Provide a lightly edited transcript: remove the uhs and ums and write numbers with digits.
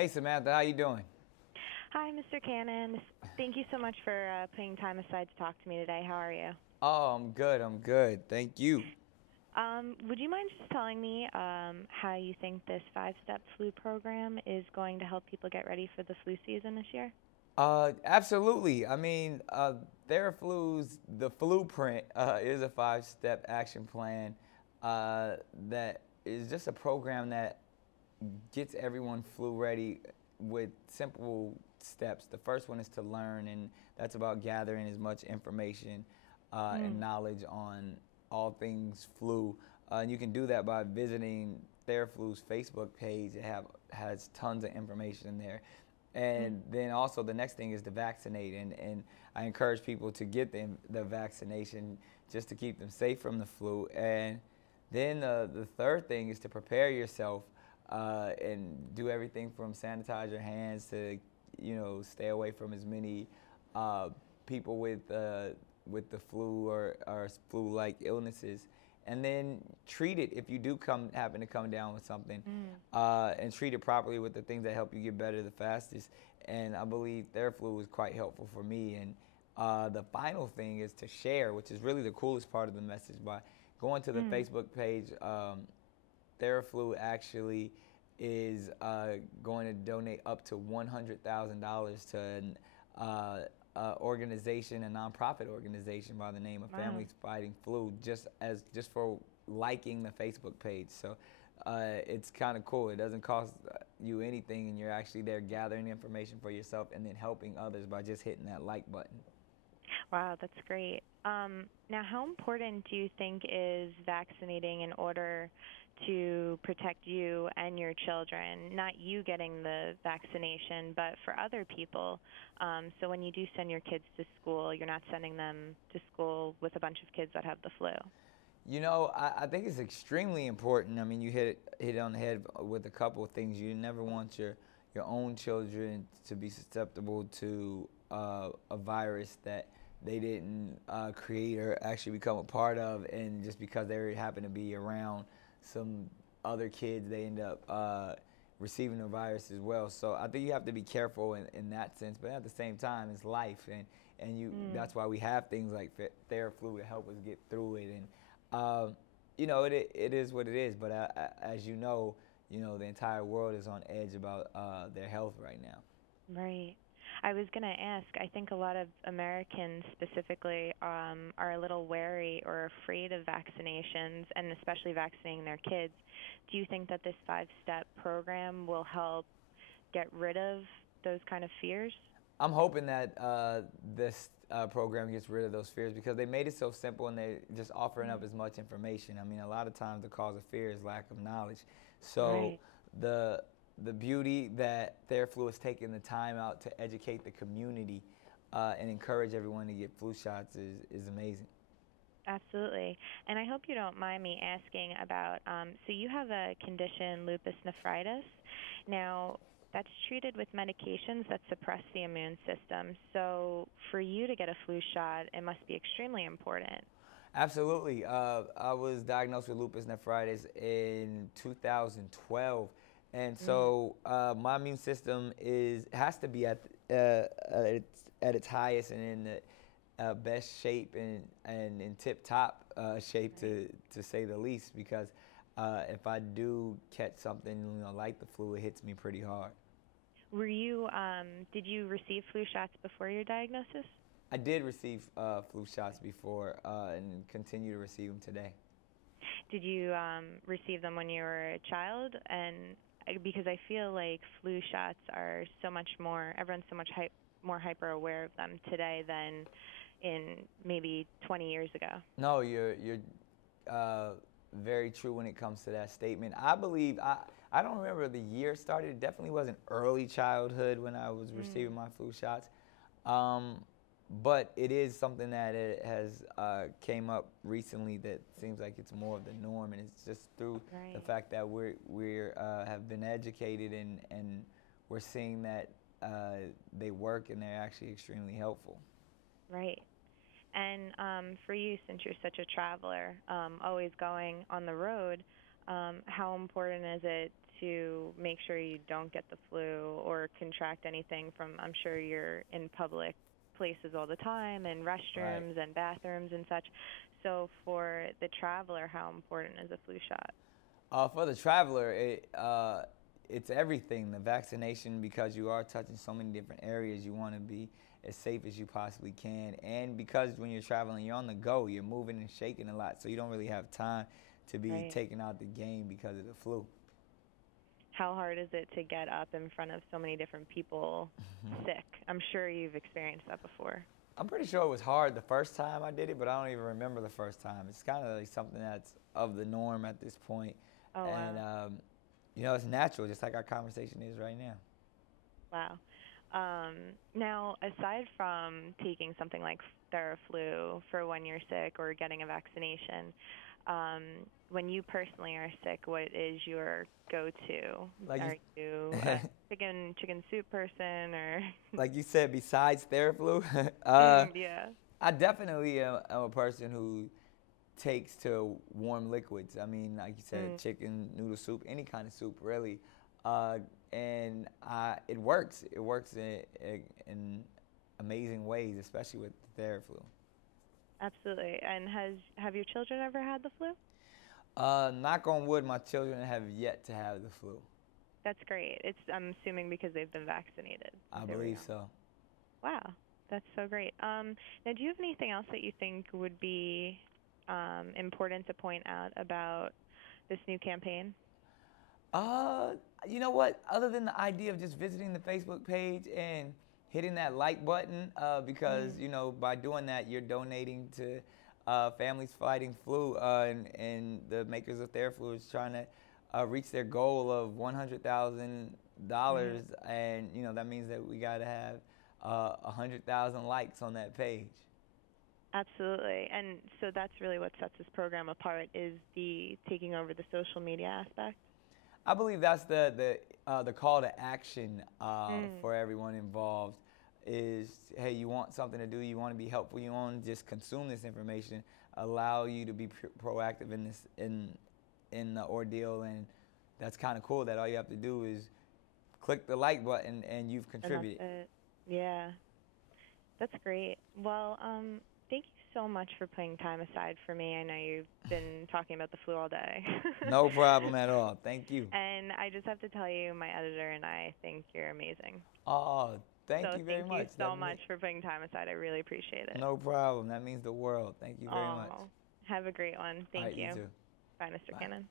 Hey Samantha, how you doing? Hi, Mr. Cannon. Thank you so much for putting time aside to talk to me today. How are you? Oh, I'm good. I'm good. Thank you. Would you mind just telling me how you think this five-step flu program is going to help people get ready for the flu season this year? Absolutely. I mean, Theraflu's the Fluprint is a five-step action plan that is just a program that gets everyone flu ready with simple steps. The first one is to learn, and that's about gathering as much information and Mm. knowledge on all things flu. And you can do that by visiting Theraflu's Facebook page. Has tons of information in there. Mm. And then also the next thing is to vaccinate, and I encourage people to get the vaccination just to keep them safe from the flu. And then the third thing is to prepare yourself and do everything from sanitize your hands to, stay away from as many people with the flu or flu-like illnesses, and then treat it if you do happen to come down with something, Mm. and treat it properly with the things that help you get better the fastest. And I believe Theraflu was quite helpful for me. And the final thing is to share, which is really the coolest part of the message, by going to the Mm. Facebook page. Theraflu actually is going to donate up to $100,000 to an organization, a nonprofit organization by the name of Wow. Families Fighting Flu, just for liking the Facebook page. So it's kind of cool. It doesn't cost you anything, and you're actually there gathering information for yourself and then helping others by just hitting that like button. Wow, that's great. Now, how important do you think is vaccinating in order to protect you and your children? Not you getting the vaccination, but for other people. So when you do send your kids to school, you're not sending them to school with a bunch of kids that have the flu. I think it's extremely important. I mean, you hit it on the head with a couple of things. You never want your own children to be susceptible to a virus that they didn't create or actually become a part of, and just because they happen to be around some other kids, they end up receiving the virus as well. So I think you have to be careful in that sense. But at the same time, it's life, and Mm. that's why we have things like Theraflu to help us get through it. And it is what it is. But as the entire world is on edge about their health right now. Right. I was going to ask, I think a lot of Americans specifically are a little wary or afraid of vaccinations and especially vaccinating their kids. Do you think that this five-step program will help get rid of those kind of fears? I'm hoping that this program gets rid of those fears, because they made it so simple and they just offering up Mm. as much information. I mean, a lot of times the cause of fear is lack of knowledge. So Right. the the beauty that Theraflu is taking the time out to educate the community and encourage everyone to get flu shots is amazing. Absolutely. And I hope you don't mind me asking about so you have a condition, lupus nephritis. Now, that's treated with medications that suppress the immune system. So, for you to get a flu shot, it must be extremely important. Absolutely. I was diagnosed with lupus nephritis in 2012, and Mm. so my immune system is has to be at its highest and in the best shape and in tip top shape, Right. to say the least. Because if I do catch something, like the flu, it hits me pretty hard. Did you receive flu shots before your diagnosis? I did receive flu shots before and continue to receive them today. Did you receive them when you were a child? And because I feel like flu shots are so much more, everyone's so much more hyper aware of them today than in maybe 20 years ago. No, you're uh, very true when it comes to that statement. I believe I don't remember the year it started. It definitely wasn't early childhood when I was receiving Mm. my flu shots, um, but it is something that it has came up recently that seems like it's more of the norm, and it's just through the Right, fact that we're have been educated, and we're seeing that they work and they're actually extremely helpful. right. And for you, since you're such a traveler, always going on the road, how important is it to make sure you don't get the flu or contract anything from, I'm sure you're in public places all the time and Right. restrooms and bathrooms and such. So for the traveler, how important is a flu shot? For the traveler, it's everything. The vaccination, because you are touching so many different areas, you want to be as safe as you possibly can. And because when you're traveling, you're on the go, you're moving and shaking a lot, so you don't really have time to be Right. taken out the game because of the flu. How hard is it to get up in front of so many different people sick? I'm sure you've experienced that before. I'm pretty sure it was hard the first time I did it, but I don't even remember the first time. It's kind of like something that's of the norm at this point. Oh, And, wow. it's natural, just like our conversation is right now. Wow. Now, aside from taking something like Theraflu for when you're sick or getting a vaccination, um, when you personally are sick, what is your go-to? Like you, Are you a chicken soup person or? like you said, besides Theraflu, Yeah. I definitely am a person who takes to warm liquids. I mean, like you said, Mm, chicken, noodle soup, any kind of soup, really. Uh, and it works. It works in amazing ways, especially with Theraflu. absolutely. And have your children ever had the flu? Knock on wood, my children have yet to have the flu. That's great. It's I'm assuming because they've been vaccinated I since they were believe young. so. Wow, that's so great. Now, do you have anything else that you think would be important to point out about this new campaign? Uh, you know what? Other than the idea of just visiting the Facebook page and hitting that like button, because Mm, by doing that you're donating to families fighting flu, and the makers of Theraflu is trying to reach their goal of mm, $100,000, and that means that we got to have 100,000 likes on that page. absolutely. And so that's really what sets this program apart is the taking over the social media aspect. I believe that's the call to action Mm, for everyone involved is, hey, you want something to do, you want to be helpful, you want to just consume this information, allow you to be proactive in this in the ordeal, and that's kind of cool that all you have to do is click the like button and you've and that's contributed. it. Yeah. That's great. Well, thank you so much for putting time aside for me. I know you've been talking about the flu all day. No problem at all. Thank you. And I just have to tell you, my editor and I think you're amazing. Oh, thank So you very thank you much. so much for putting time aside. I really appreciate it. No problem. That means the world. Thank you very much. Oh, have a great one. All Thank right, you you. too. Bye, Mr. Bye. Cannon.